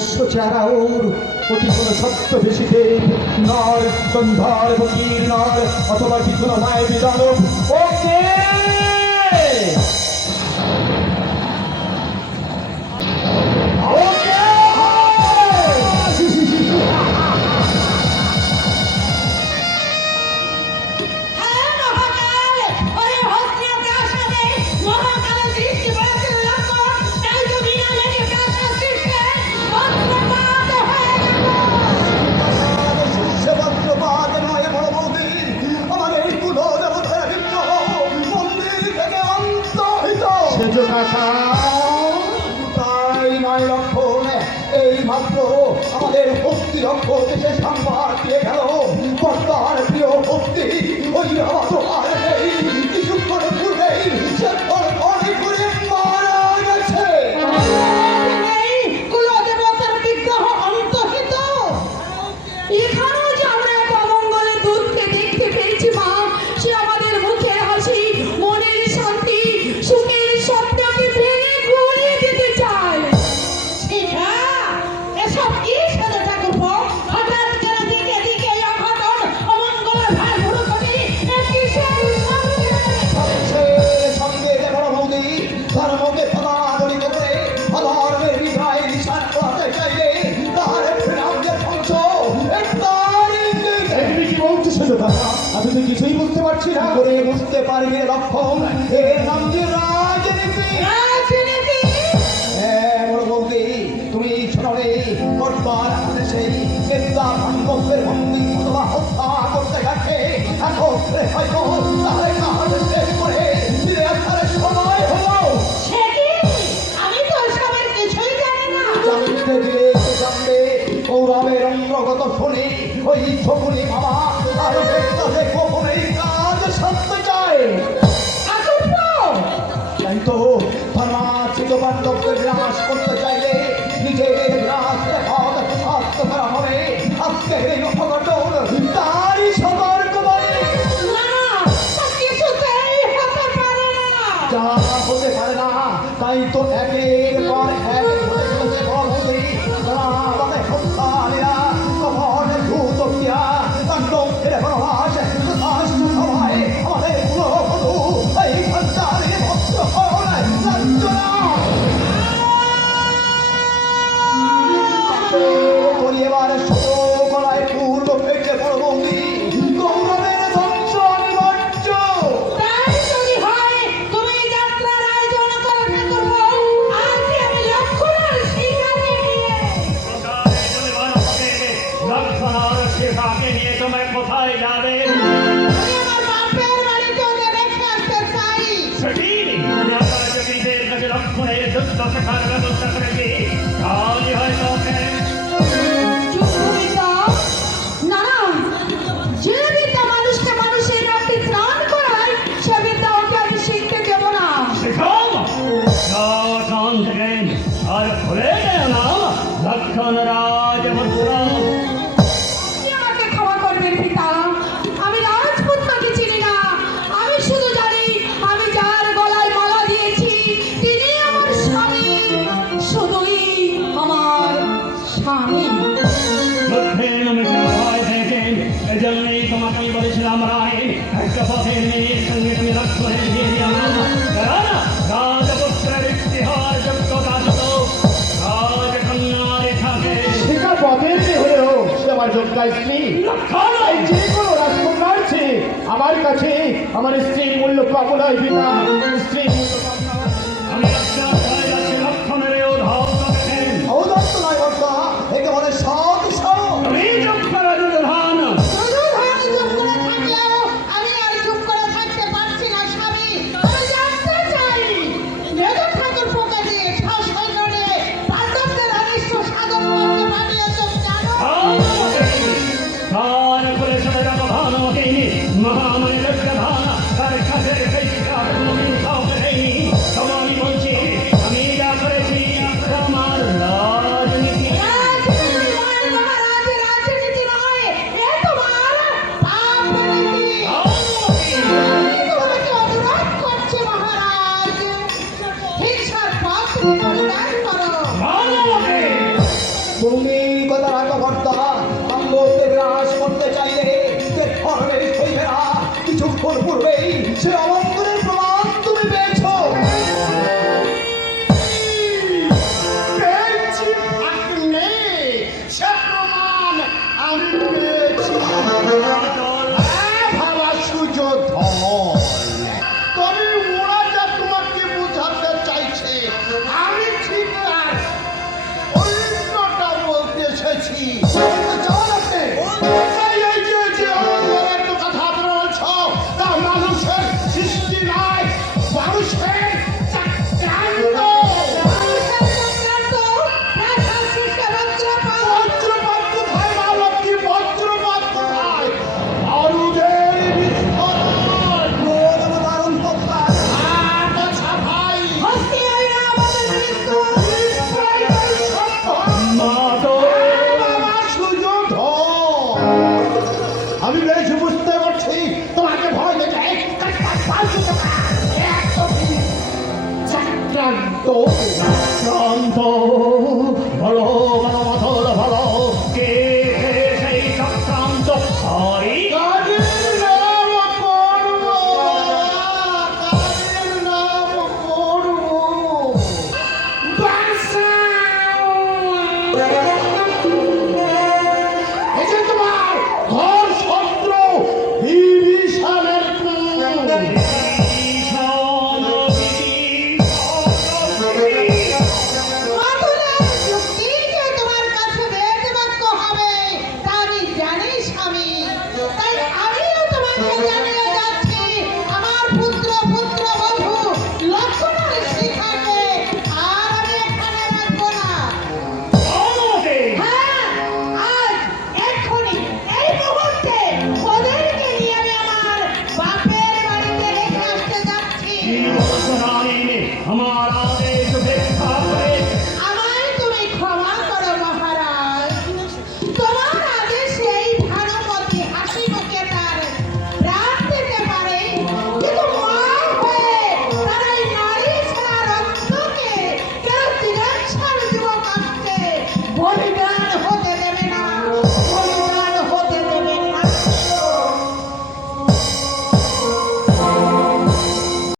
পোষ্য চেহারা ওর, অতি কোনো সত্য বেশিতে নর গন্ধর বকির নর অথবা কি কোনো মায়ের দানব। ওকে তাই নয় লক্ষণ, এই মাত্র আমাদের ভক্তি লক্ষ দেশে সংবাদ দিয়ে গেল কর্তার প্রিয় ভক্তি ওই তোমার নেই, কিছুক্ষণ পূর্বেই সে অনেক করে মারা গেছে। কুলদেবতার বিগ্রহ অন্তহিত। এখানেও যে আমরা এক অমঙ্গলের দূতকে দেখতে পেয়েছি মা, সে আমাদের মুখে হাসি, মনের শান্তি, সুখের স্বপ্নকে ভেঙে গুঁড়িয়ে দিতে চায়। শিখা, এসব কি সাদা ঠাকুরপো? হঠাৎ কেন দিকে দিকে অঘটন অমঙ্গলের ভার ভুরু করি কিসের সঙ্গে বড় বৌদি ধর্মকে সদাদরিত করে অধর্মের বিগ্রহের নিশান করতে চাইলে তার নামকে ধ্বংস। তুমি কি বলছো সেটা? আমি তো কিছুই বুঝতে পারছি না। করে বুঝতে পারবি লক্ষণ, এর নাম যে রাজনীতি। রাজনীতি? হ্যাঁ বড় বৌদি, তুমি শোনে কর্তার হাতে সেই নেতা ভাঙ্গের বন্দি অথবা হত্যা করতে গেছে। এখন হয়তো তাহলে কাহার শেষ করে ফিরে আসার সময় হলো। সে কি? আমি তো এসবের কিছুই জানি না। জানতে দিলে সে জানবে। কৌরবের অঙ্গগত শুনি ওই শকুনি বাবা আর তাদের গোপনে কাজ সারতে চায়। তাই তো ধর্মাচিত বান্ধবকে গ্রাস করতে চাইলে নিজের গ্রাসকে সত্য করা হবে। আজকে এই অঘটন তারই সতর্ক বাণী। যা হতে পারে না তাই তো একের পর এক ঘটে চলেছে বড়ি। আমাদের সন্তানেরা কখন ভূত ক্রিয়া কাণ্ডের প্রভাস সবাই আমাদের পুরো এই সন্তানের ভক্ত পরিবার ছোট গলায় পূর্ণ পেটে বড় বন্দি গৌরবের ধ্বংস অনিবার্য। তাই যদি হয় তুমি যাত্রার আয়োজন করো ঠাকুরপো, আজকে আমি লক্ষণের শিখাকে নিয়ে। লক্ষণ আর শিখাকে নিয়ে তোমায় কোথায় যাবে? আমি আমার বাপের বাড়িতে ওদের রেখে আসতে চাই। সেটি আপনারা যোগীদের কাছে লক্ষণের যুদ্ধ শেখার ব্যবস্থা করেছি, তাহলে হয়তো চুপ না না, যে বিদ্যা মানুষকে মানুষের রক্তে স্নান করায় সে বিদ্যা ওকে আমি শিখতে দেব না। শিখাও থেকে আর ভুলে গেল না লক্ষণ রাজপুত্র। আপনি আমাকে ক্ষমা করবেন পিতা, আমি রাজপুত্রকে চিনি না। আমি শুধু জানি আমি যার গলায় মালা দিয়েছি তিনি আমার স্বামী, শুধুই আমার স্বামী। লক্ষণ আমি ভয় পেয়েছেন, এজন্যই তোমাকে আমি বলেছিলাম রায় একটা পথের মেয়ের সঙ্গে তুমি লক্ষণের বিয়ে দিয়ে রাজপুত্রের ইতিহাস যোগ্যতা ছিল রাজকন্যার থাকে। সেটা পথের যে হলেও সে আমার যোগ্য স্ত্রী। এই যে কোনো রাজকন্যার চেয়ে আমার কাছে আমার স্ত্রীর মূল্য কম নয় পিতা। স্ত্রী আমি লক্ষণের ঔদত্ত নয় কর্তা, একে বলে সৎ সৎ। তুমি চুপ করো দুর্ধান। দুর্যোধন চুপ করে থাকলেও আমি আর চুপ করে থাকতে পারছি না স্বামী। আমি জানতে চাই মেজ ঠাকুরপোকে দিয়ে সৈন্য নিয়ে পাণ্ডবদের অনিষ্ট সাধন করতে পাঠিয়েছ জানো? তার করে চলে যাবো ভানুমতি মহামণি লক্ষ্য ধান তার কাছে তো